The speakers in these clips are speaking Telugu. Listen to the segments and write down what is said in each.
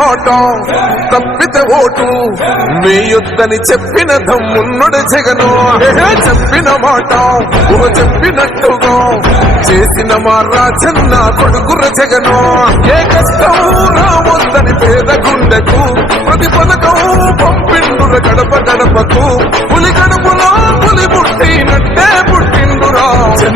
మాట. తప్పితే ఓటు. మీ యుద్ధని చెప్పిన దమ్మున్నుడు జగను. చెప్పిన మాట. ఓ చెప్పినట్టుగా చేసిన మా రాజన్న కొడుకుర జగను. ఏ కష్టం రావద్దని పేద గుండెకు ప్రతి పథకం పంపిండుర గడప గడపకు పులి గడుపులో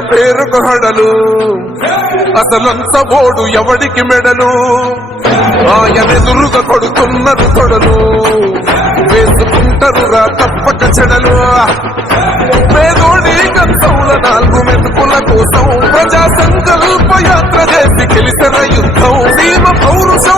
పేరుకు హడలు అసలంత ఓడు ఎవడికి మెడలు? ఆయనెదురుగా కొడుతున్నారు తొడలు. వేసుకుంటారు రా తప్పక చెడలు. పేదోడి కంచంల నాలుగు మెతుకుల కోసం ప్రజా సంకల్ప యాత్ర చేసి గెలిచిన యుద్ధం. భీమ పౌరుషం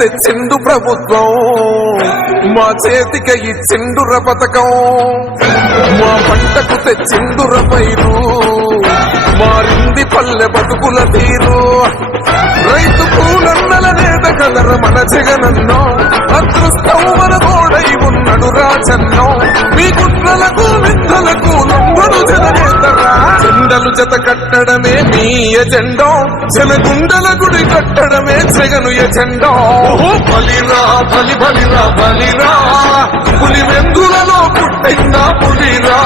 తెచ్చిండు ప్రభుత్వం. మా చేతికి ఇచ్చిండుర పథకం. మా పంటకు తెచ్చిండుర పైరు. మారింది పల్లె బతుకుల తీరు. రైతు పూలన్నల నేత కదర మన జగనన్నో. మీ ఎజెండా. జనగుండల గుడి కట్టడమే జగను ఎజెండా. బలిరా బలి బలిరా బలిరా. పులి వెందులలో పుట్టిందా పులిరా.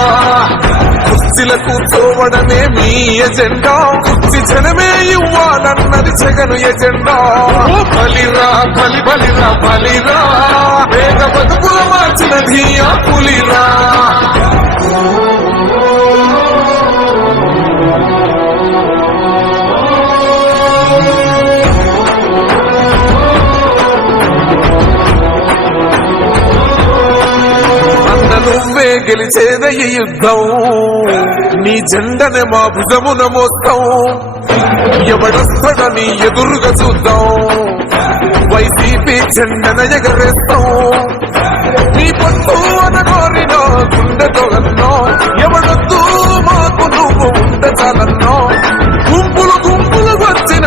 కుర్చీల కూర్చోవడమే మీ ఎజెండా. కుర్చీ జనమే ఇవ్వాలన్నది జగను ఎజెండా. బలిరా బలి బలిరా బలిరా. వేగ బతుకుల మార్చినది ఆ పులిరా. గెలిచేద ఈ యుద్ధం. నీ జెండనే మా భుజమున మోస్తాం. ఎవడొస్తాడని ఎదురుగా చూద్దాం. వైసీపీ జెండన ఎగరేస్తాం. నీ పట్టు అనగోరిన గుండెతో అన్నో. ఎవడొద్దు మాకు నువ్వు ఉండ చాలన్నో గుంపులు గుంపులు వచ్చిన